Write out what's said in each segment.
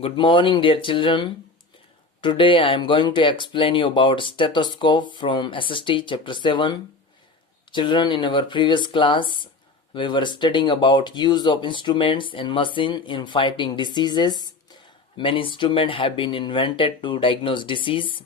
Good morning, dear children. Today I am going to explain you about stethoscope from SST chapter 7. Children, in our previous class, we were studying about use of instruments and machine in fighting diseases. Many instruments have been invented to diagnose disease.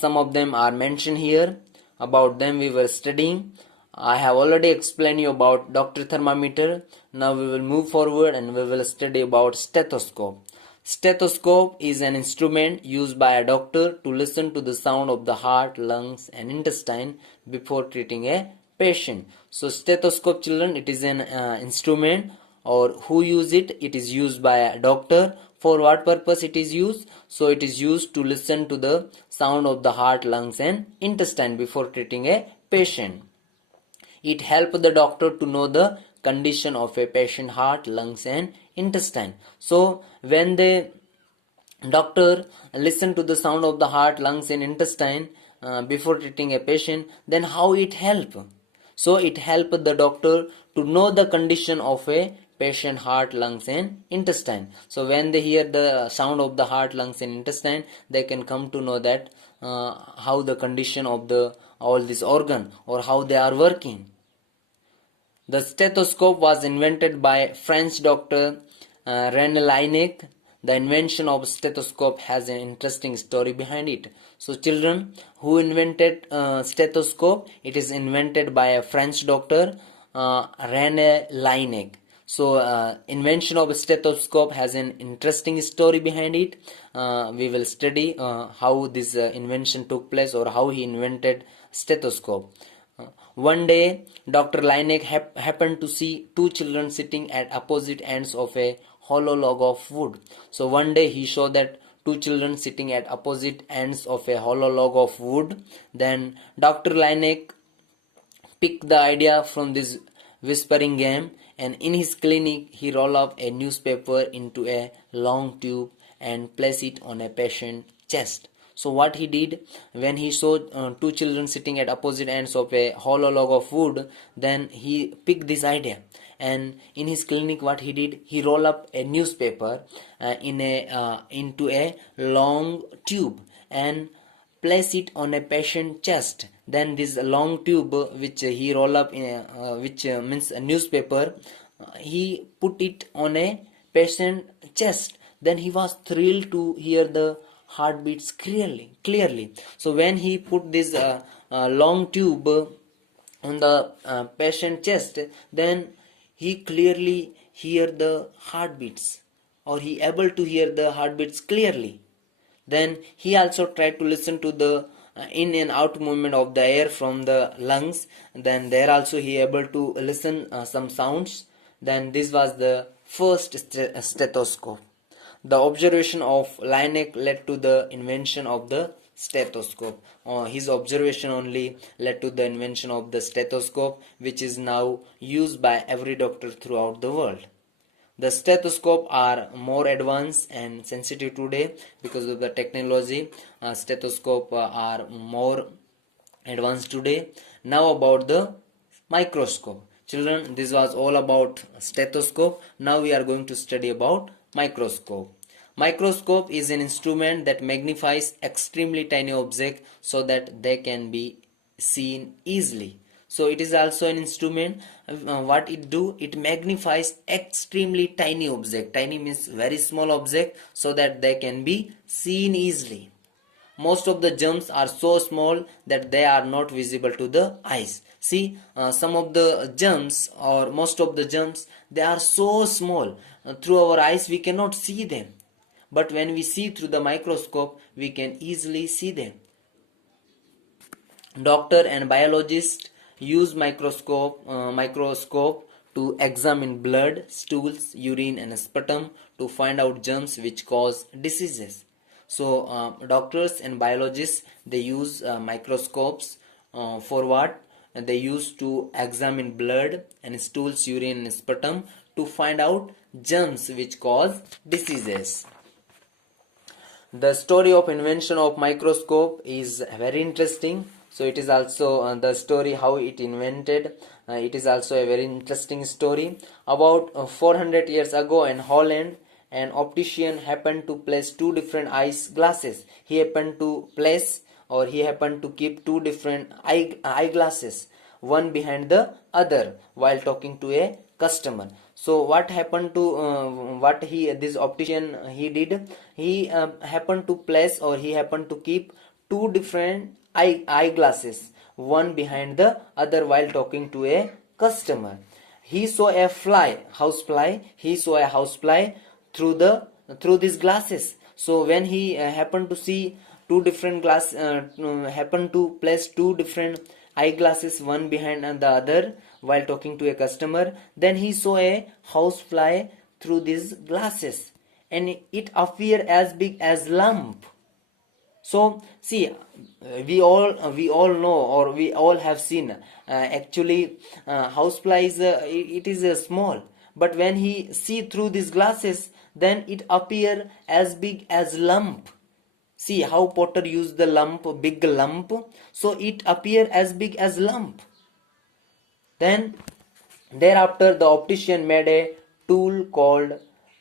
Some of them are mentioned here. About them we were studying. I have already explained you about Dr. thermometer. Now we will move forward and we will study about stethoscope. Stethoscope is an instrument used by a doctor to listen to the sound of the heart, lungs and intestine before treating a patient. So stethoscope, children, it is an instrument, or who use it? It is used by a doctor. For what purpose it is used? So it is used to listen to the sound of the heart, lungs and intestine before treating a patient. It helps the doctor to know the condition of a patient heart, lungs and intestine. So when the doctor listen to the sound of the heart, lungs and intestine before treating a patient, then how it help? So it help the doctor to know the condition of a patient heart, lungs and intestine. So when they hear the sound of the heart, lungs and intestine, they can come to know that how the condition of the all this organ or how they are working. The stethoscope was invented by French doctor René Laennec. The invention of stethoscope has an interesting story behind it. So children, who invented stethoscope? It is invented by a French doctor René Laennec. So invention of stethoscope has an interesting story behind it. We will study how this invention took place, or how he invented stethoscope. One day, Dr. Laennec happened to see two children sitting at opposite ends of a hollow log of wood. So one day he saw that two children sitting at opposite ends of a hollow log of wood. Then Dr. Laennec picked the idea from this whispering game, and in his clinic he rolled up a newspaper into a long tube and placed it on a patient's chest. So what he did, when he saw two children sitting at opposite ends of a hollow log of wood, then he picked this idea, and in his clinic what he did, he rolled up a newspaper into a long tube and place it on a patient chest. Then this long tube which he roll up in which means a newspaper, he put it on a patient chest. Then he was thrilled to hear the heartbeats clearly. So when he put this long tube on the patient chest, then he clearly hear the heartbeats, or he able to hear the heartbeats clearly. Then he also tried to listen to the in and out movement of the air from the lungs. Then there also he able to listen some sounds. Then this was the first stethoscope. The observation of Laennec led to the invention of the stethoscope. His observation only led to the invention of the stethoscope, which is now used by every doctor throughout the world. The stethoscope are more advanced and sensitive today because of the technology. Stethoscope are more advanced today. Now about the microscope. Children, this was all about stethoscope. Now we are going to study about microscope. Microscope is an instrument that magnifies extremely tiny objects so that they can be seen easily. So it is also an instrument. What it do, it magnifies extremely tiny object. Tiny means very small object, so that they can be seen easily. Most of the germs are so small that they are not visible to the eyes. See, some of the germs, or most of the germs, they are so small, through our eyes we cannot see them, but when we see through the microscope we can easily see them. Doctor and biologist use microscope to examine blood, stools, urine and sputum to find out germs which cause diseases. So doctors and biologists, they use microscopes for what? They use to examine blood and stools, urine and sputum to find out germs which cause diseases. The story of invention of microscope is very interesting. So it is also the story how it invented. It is also a very interesting story. About 400 years ago in Holland, an optician happened to place two different eyes glasses. He happened to place, or he happened to keep two different eyeglasses, one behind the other, while talking to a customer. So what happened to what he this optician he did, he happened to place, or he happened to keep two different eyeglasses, one behind the other, while talking to a customer. He saw a housefly. He saw a housefly through these glasses. So when he happened to see two different happened to place two different eyeglasses, one behind and the other, while talking to a customer, then he saw a housefly through these glasses, and it appeared as big as lump. So see, we all know, or we all have seen, actually housefly is it is small, but when he see through these glasses, then it appear as big as lump. See how Potter used the lump, big lump, so it appear as big as lump. Then thereafter the optician made a tool called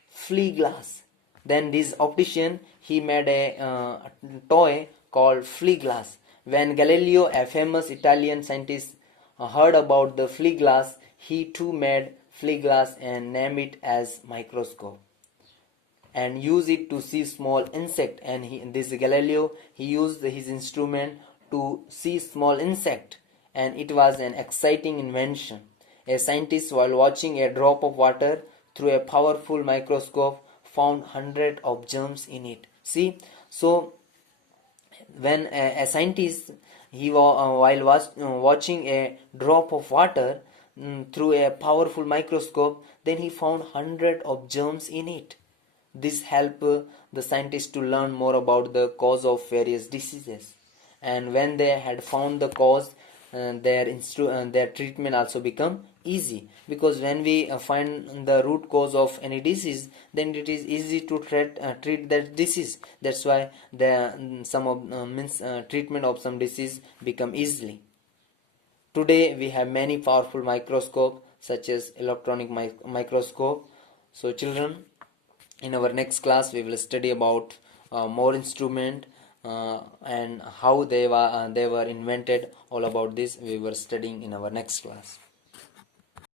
flea glass. Then this optician he made a toy called flea glass. When Galileo, a famous Italian scientist, heard about the flea glass, he too made flea glass and named it as microscope, and use it to see small insect. And this Galileo, he used his instrument to see small insect, and it was an exciting invention. A scientist, while watching a drop of water through a powerful microscope, found hundreds of germs in it. See, so when a scientist, while watching a drop of water through a powerful microscope, then he found hundred of germs in it. This helped the scientists to learn more about the cause of various diseases. And when they had found the cause, their treatment also become easy, because when we find the root cause of any disease, then it is easy to treat that disease. That's why the some of treatment of some disease become easily. Today we have many powerful microscope, such as electronic microscope. So children, in our next class we will study about more instrument, and how they were invented. All about this we were studying in our next class.